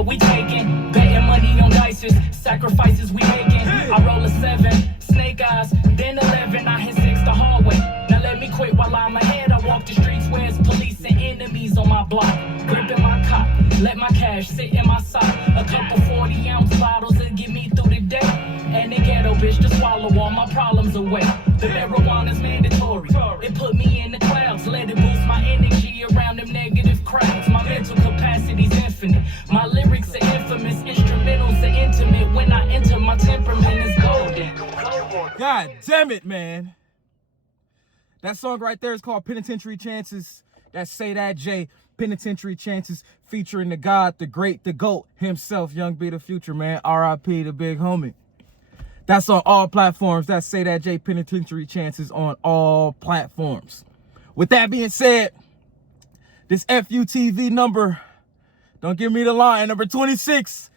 what we taking. Betting money on dices, sacrifices we making. I roll a 7, snake eyes, then 11. I hit 6 the hallway. Now let me quit while I'm ahead. I walk the streets where it's police and enemies on my block. Gripping my cock, let my cash sit in my sock. A couple 40-ounce bottles that get me through the day. And the ghetto bitch to swallow all my problems away. The marijuana's mandatory. It put me in the clouds. Let it boost my energy around them negative crowds. My mental capacity's infinite. My lyrics are infamous. Instrumentals are intimate. When I enter, my temperament is golden. God damn it, man. That song right there is called Penitentiary Chances. That's Say Dat Jay. Penitentiary Chances, featuring the God, the great, the GOAT himself, Young B the Future, man. R.I.P. the big homie. That's on all platforms. That's Say Dat Jay, Penitentiary Chances on all platforms. With that being said, this FUTV number, don't give me the line, number 26.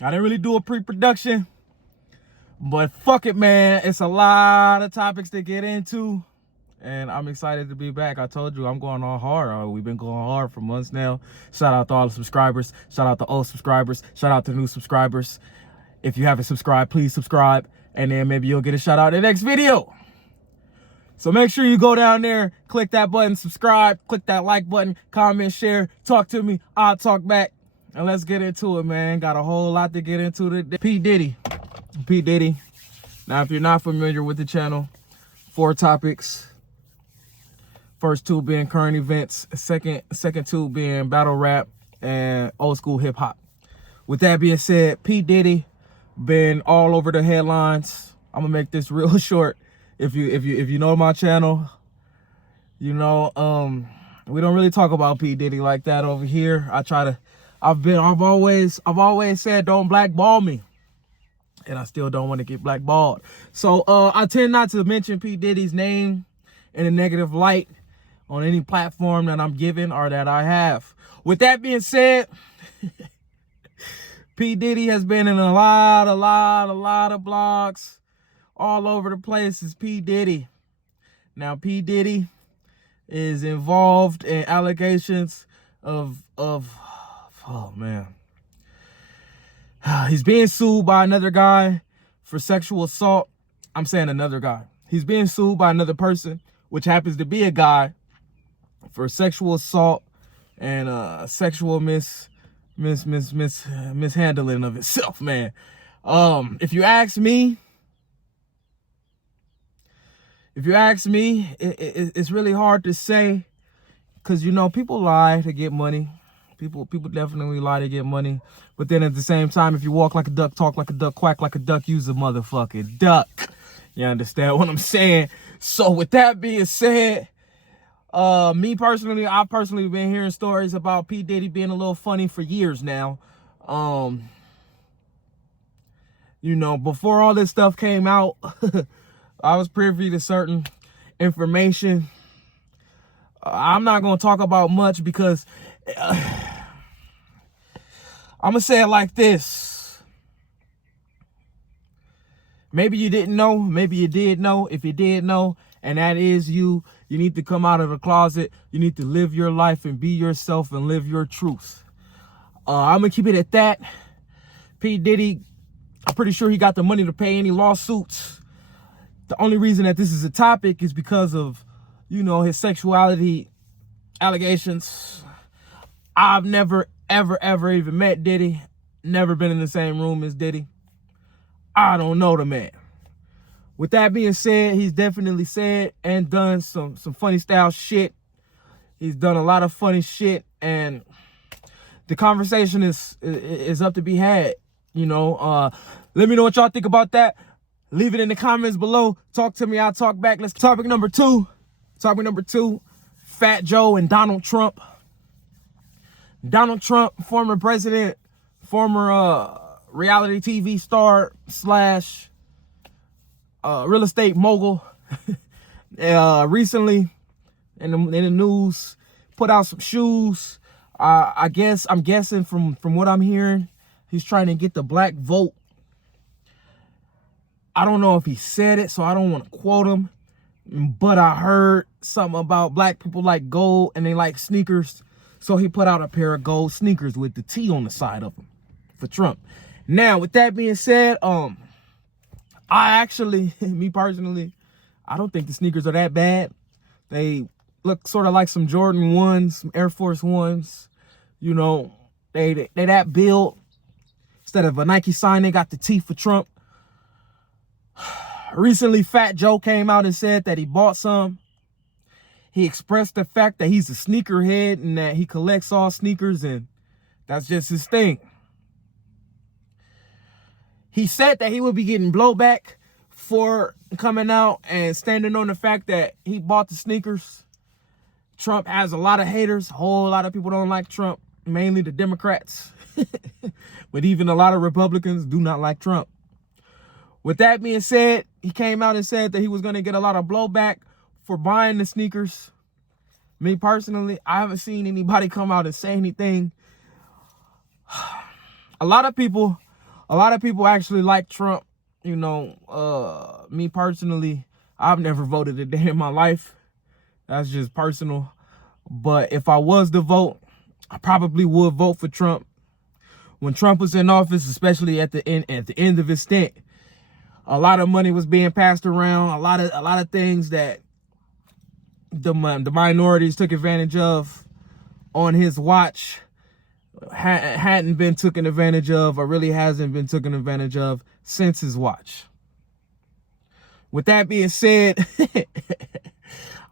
I didn't really do a pre-production, but fuck it, man. It's a lot of topics to get into, and I'm excited to be back. I told you I'm going all hard. We've been going hard for months now. Shout out to all the subscribers. Shout out to old subscribers. Shout out to new subscribers. If you haven't subscribed, please subscribe, and then maybe you'll get a shout out in the next video. So make sure you go down there, click that button, subscribe, click that like button, comment, share, talk to me, I'll talk back, and let's get into it, man. Got a whole lot to get into today. P. Diddy. Now, if you're not familiar with the channel, 4 topics. First 2 being current events, second 2 being battle rap and old school hip hop. With that being said, P. Diddy been all over the headlines. I'm gonna make this real short. If you know my channel, you know we don't really talk about P. Diddy like that over here. I've always said don't blackball me, and I still don't want to get blackballed. So I tend not to mention P. Diddy's name in a negative light on any platform that I'm given or that I have. With that being said, P. Diddy has been in a lot of blogs all over the place. Is P. Diddy. Now, P. Diddy is involved in allegations of oh man. He's being sued by another guy for sexual assault. I'm saying another guy. He's being sued by another person, which happens to be a guy, for sexual assault and sexual mishandling of itself, man. If you ask me, it's really hard to say, because, you know, people lie to get money. People definitely lie to get money. But then at the same time, if you walk like a duck, talk like a duck, quack like a duck, use a motherfucking duck. You understand what I'm saying? So with that being said, me personally, I've personally been hearing stories about P. Diddy being a little funny for years now. You know, before all this stuff came out, I was privy to certain information. I'm not going to talk about much because I'm going to say it like this. Maybe you didn't know. Maybe you did know. If you did know, and that is you need to come out of the closet. You need to live your life and be yourself and live your truth. I'm going to keep it at that. P. Diddy, I'm pretty sure he got the money to pay any lawsuits. The only reason that this is a topic is because of, you know, his sexuality allegations. I've never, ever even met Diddy. Never been in the same room as Diddy. I don't know the man. With that being said, he's definitely said and done some funny style shit. He's done a lot of funny shit, and the conversation is up to be had. You know, let me know what y'all think about that. Leave it in the comments below. Talk to me, I'll talk back. Let's topic number 2. Topic number 2, Fat Joe and Donald Trump. Donald Trump, former president, former reality TV star slash real estate mogul, recently in the news, put out some shoes. I'm guessing from what I'm hearing, he's trying to get the black vote. I don't know if he said it, so I don't want to quote him, but I heard something about black people like gold and they like sneakers. So he put out a pair of gold sneakers with the T on the side of them. for Trump. Now, with that being said, I actually, me personally, I don't think the sneakers are that bad. They look sort of like some Jordan 1s, some Air Force 1s. You know, they that build. Instead of a Nike sign, they got the T for Trump. Recently, Fat Joe came out and said that he bought some. He expressed the fact that he's a sneakerhead and that he collects all sneakers and that's just his thing. He said that he would be getting blowback for coming out and standing on the fact that he bought the sneakers. Trump has a lot of haters. A whole lot of people don't like Trump, mainly the Democrats. But even a lot of Republicans do not like Trump. With that being said, he came out and said that he was going to get a lot of blowback for buying the sneakers. Me personally, I haven't seen anybody come out and say anything. A lot of people actually like Trump. You know, me personally, I've never voted a day in my life. That's just personal. But if I was to vote, I probably would vote for Trump. When Trump was in office, especially at the end of his stint, a lot of money was being passed around. A lot of things that the minorities took advantage of on his watch hadn't been taken advantage of, or really hasn't been taken advantage of since his watch. With that being said,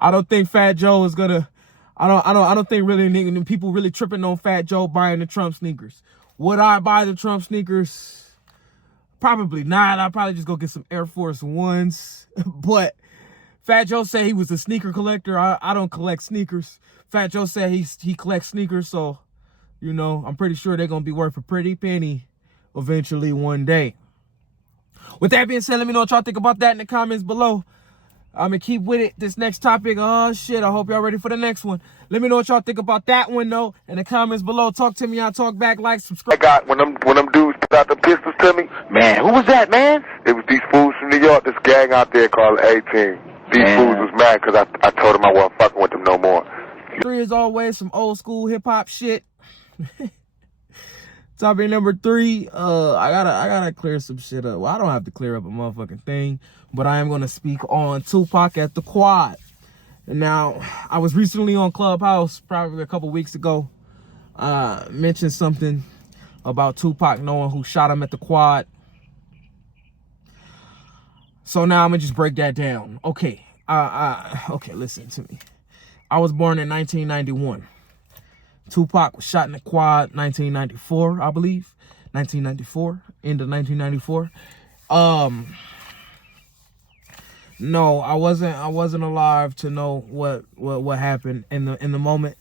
I don't think Fat Joe is gonna. I don't think really people really tripping on Fat Joe buying the Trump sneakers. Would I buy the Trump sneakers? Probably not. I'll probably just go get some Air Force 1s. But Fat Joe said he was a sneaker collector. I don't collect sneakers. Fat Joe said he collects sneakers, so, you know, I'm pretty sure they're going to be worth a pretty penny eventually one day. With that being said, let me know what y'all think about that in the comments below. I'm going to keep with it. This next topic, oh shit, I hope y'all ready for the next one. Let me know what y'all think about that one, though, in the comments below. Talk to me, I'll talk back, like, subscribe. I got, when them dudes put out the pistols to me, man, who was that, man? It was these fools from New York, this gang out there called A-Team. These fools was mad because I told them I wasn't fucking with them no more. 3 is always some old school hip-hop shit. Topic number 3, I gotta clear some shit up. Well, I don't have to clear up a motherfucking thing, but I am gonna speak on Tupac at the Quad. Now, I was recently on Clubhouse, probably a couple weeks ago, mentioned something about Tupac knowing who shot him at the Quad. So now I'm gonna just break that down. Okay, okay, listen to me. I was born in 1991. Tupac was shot in the Quad 1994, I believe. 1994, end of 1994. No, I wasn't alive to know what happened in the moment.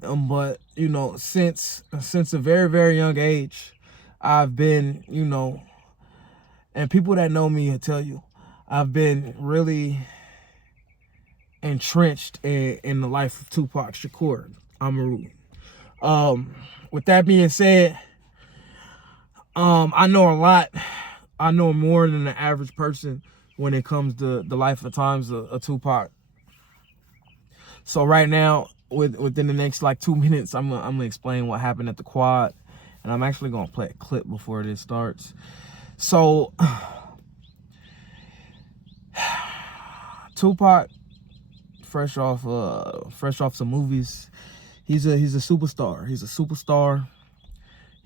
But you know, since a very, very young age, I've been, you know, and people that know me will tell you, I've been really entrenched in the life of Tupac Shakur Amaru. With that being said, I know a lot. I know more than the average person when it comes to the life of times of Tupac. So right now, within the next like 2 minutes, I'm gonna explain what happened at the Quad, and I'm actually gonna play a clip before this starts. So Tupac, fresh off some movies, he's a superstar. He's a superstar.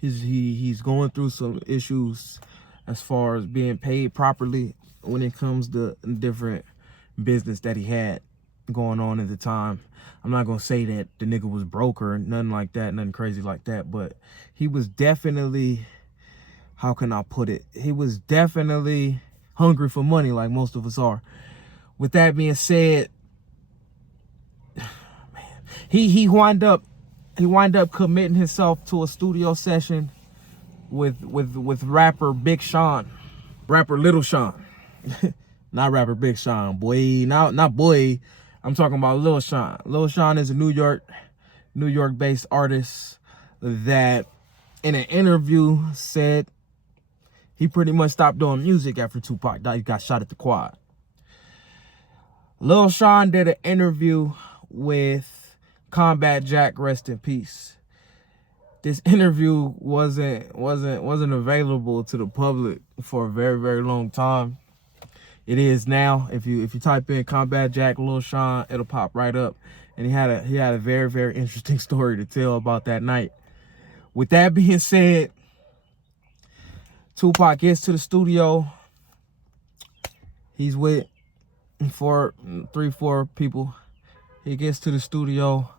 He's going through some issues as far as being paid properly when it comes to different business that he had going on at the time. I'm not gonna say that the nigga was broke or nothing like that, nothing crazy like that, but he was definitely, how can I put it? He was definitely hungry for money, like most of us are. With that being said, man, he wind up committing himself to a studio session with rapper Big Sean, rapper Little Sean, not rapper Big Sean, boy, not boy. I'm talking about Lil Sean. Lil Sean is a New York-based artist that, in an interview, said he pretty much stopped doing music after Tupac got shot at the Quad. Lil Sean did an interview with Combat Jack, rest in peace. this interview wasn't available to the public for a very, very long time. It is now. If you type in Combat Jack Lil Sean, it'll pop right up. And he had a very, very interesting story to tell about that night. With that being said, Tupac gets to the studio. He's with 3-4 people. He gets to the studio.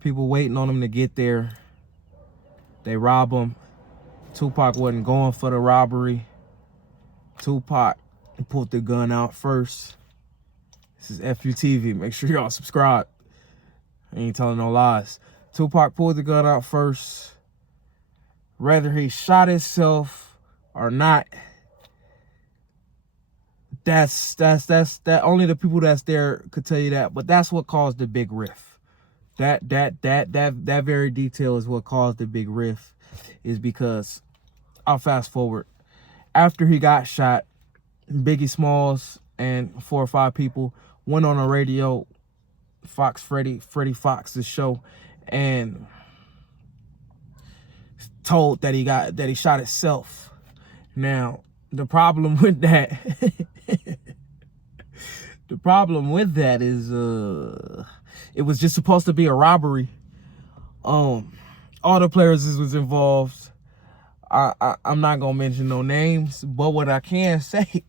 People waiting on him to get there. They rob him. Tupac wasn't going for the robbery. Tupac pulled the gun out first. This is EFF YOU TV. Make sure y'all subscribe. I ain't telling no lies. Tupac pulled the gun out first. Whether he shot himself or not, that's only the people that's there could tell you that. But that's what caused the big rift. That very detail is what caused the big rift, is because I'll fast forward. After he got shot, Biggie Smalls and 4 or 5 people went on a radio, Freddie Fox's show, and told that he shot himself. Now, the problem with that, is it was just supposed to be a robbery. All the players was involved. I'm not gonna mention no names, but what I can say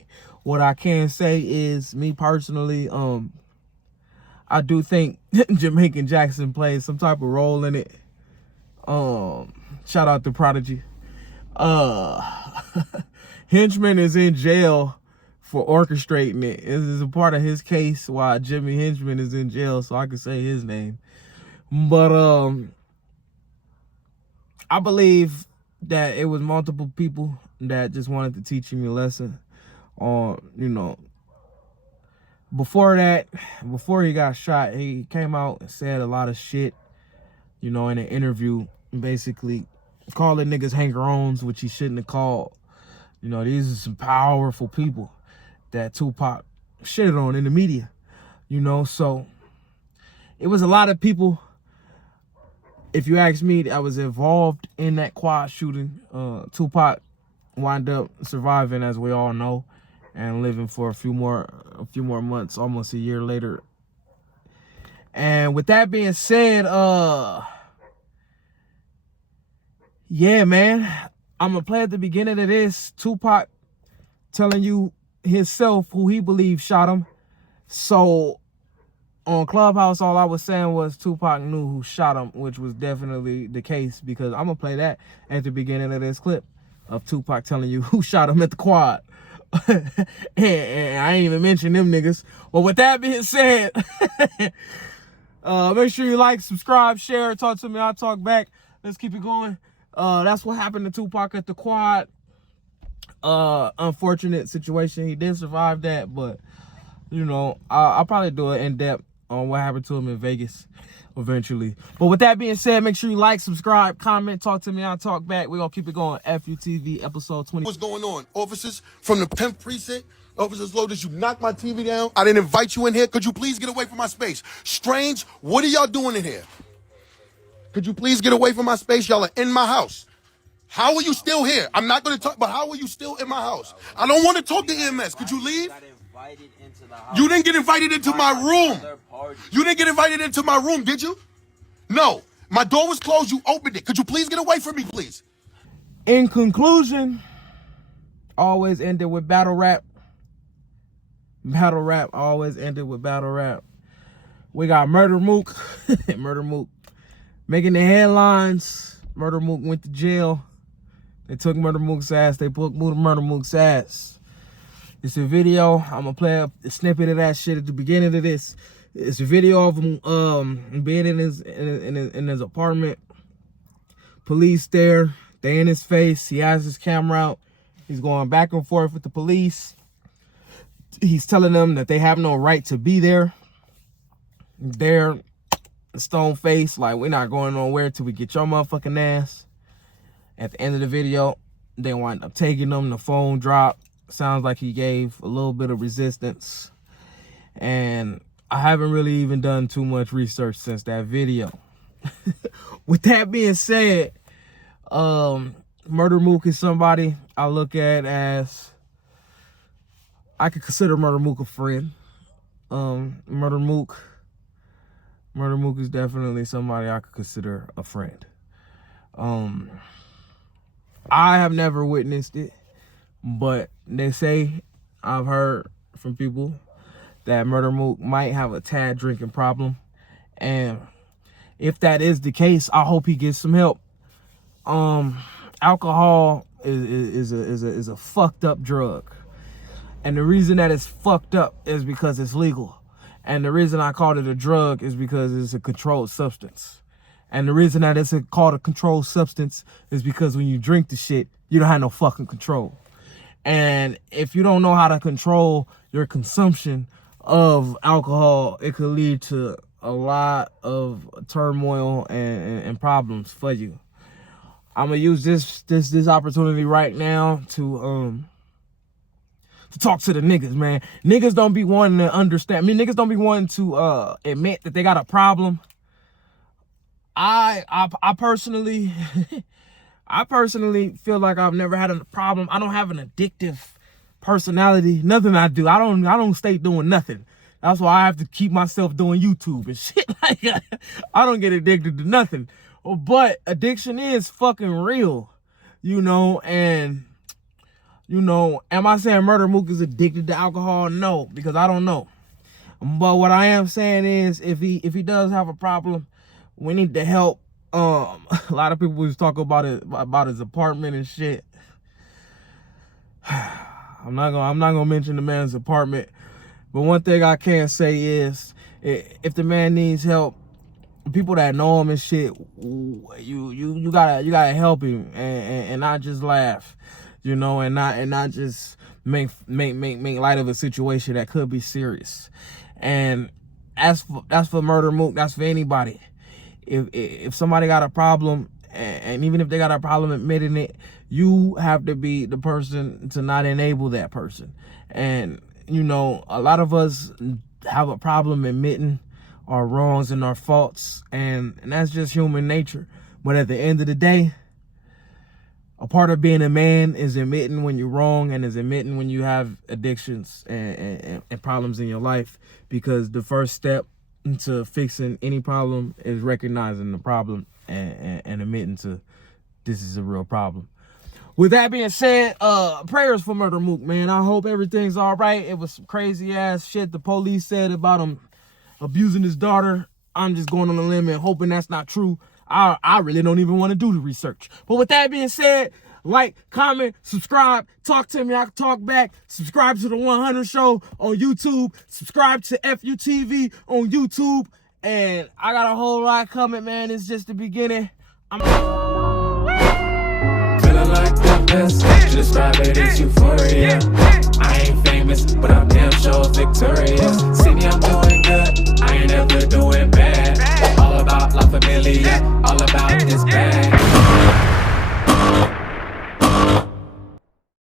is, me personally, I do think Jamaican Jackson plays some type of role in it. Shout out to Prodigy. Henchman is in jail for orchestrating it. This is a part of his case why Jimmy Henchman is in jail, so I can say his name. But I believe that it was multiple people that just wanted to teach him a lesson on, you know. Before he got shot, he came out and said a lot of shit, you know, in an interview, basically calling niggas hanger-ons, which he shouldn't have called. You know, these are some powerful people that Tupac shitted on in the media, you know. So it was a lot of people, if you ask me, that was involved in that quad shooting. Tupac wound up surviving, as we all know, and living for a few more months, almost a year later. And with that being said, yeah, man, I'm gonna play at the beginning of this Tupac telling you himself who he believes shot him. So on Clubhouse, all I was saying was Tupac knew who shot him, which was definitely the case, because I'm gonna play that at the beginning of this clip of Tupac telling you who shot him at the quad. and I ain't even mention them niggas. But with that being said, make sure you like, subscribe, share, talk to me, I'll talk back. Let's keep it going. That's what happened to Tupac at the quad. Unfortunate situation. He did survive that, but you know, I'll probably do an in-depth on what happened to him in Vegas eventually. But with that being said, make sure you like, subscribe, comment, talk to me, I'll talk back. We're gonna keep it going. EFF YOU TV episode 20. What's going on? Officers from the 10th precinct, Officers Lotus, you knocked my TV down. I didn't invite you in here. Could you please get away from my space? Strange, what are y'all doing in here? Could you please get away from my space? Y'all are in my house. How are you still here? I'm not going to talk, but how are you still in my house? I don't want to talk to EMS. Could you leave? You didn't get invited into my room. You didn't get invited into my room, did you? No. My door was closed. You opened it. Could you please get away from me, please? In conclusion, always ended with battle rap. Battle rap always ended with battle rap. We got Murda Mook. Murda Mook making the headlines. Murda Mook went to jail. They took Murda Mook's ass. They put Murda Mook's ass. It's a video. I'm gonna play a snippet of that shit at the beginning of this. It's a video of him being in his apartment. Police there. They in his face. He has his camera out. He's going back and forth with the police. He's telling them that they have no right to be there. They're stone face, like, we're not going nowhere till we get your motherfucking ass. At the end of the video, they wind up taking them. The phone dropped. Sounds like he gave a little bit of resistance. And I haven't really even done too much research since that video. with that being said, Murda Mook is somebody I look at as, I could consider Murda Mook a friend. Murda Mook is definitely somebody I could consider a friend. I have never witnessed it, but they say, I've heard from people that Murda Mook might have a tad drinking problem, and if that is the case, I hope he gets some help. Alcohol is a fucked up drug, and the reason that it's fucked up is because it's legal, and the reason I called it a drug is because it's a controlled substance, and the reason that it's called a controlled substance is because when you drink the shit, you don't have no fucking control. And if you don't know how to control your consumption of alcohol, it could lead to a lot of turmoil and problems for you. I'm gonna use this opportunity right now to talk to the niggas, man. Niggas don't be wanting to understand. I mean, niggas don't be wanting to admit that they got a problem. I personally I personally feel like I've never had a problem. I don't have an addictive personality. Nothing I do. I don't stay doing nothing. That's why I have to keep myself doing YouTube and shit like that. I don't get addicted to nothing. But addiction is fucking real, you know, and, you know, am I saying Murda Mook is addicted to alcohol? No, because I don't know. But what I am saying is, if he does have a problem, we need to help. A lot of people was talking about his apartment and shit. I'm not gonna mention the man's apartment, but one thing I can say is, if the man needs help, people that know him and shit, you gotta help him and not just laugh, you know, and not just make light of a situation that could be serious. And that's for Murda Mook. That's for anybody. If somebody got a problem, and even if they got a problem admitting it, you have to be the person to not enable that person. And, you know, a lot of us have a problem admitting our wrongs and our faults, and that's just human nature. But at the end of the day, a part of being a man is admitting when you're wrong, and is admitting when you have addictions and problems in your life, because the first step to fixing any problem is recognizing the problem and admitting to this is a real problem. With that being said, prayers for Murda Mook, man. I hope everything's all right. It was some crazy ass shit the police said about him abusing his daughter. I'm just going on a limb and hoping that's not true. I really don't even want to do the research. But with that being said, like, comment, subscribe, talk to me, I can talk back. Subscribe to the 100 Show on YouTube. Subscribe to FU TV on YouTube. And I got a whole lot coming, man. It's just the beginning. Feeling like the best, describe it as euphoria. I ain't famous, but I'm damn sure victorious.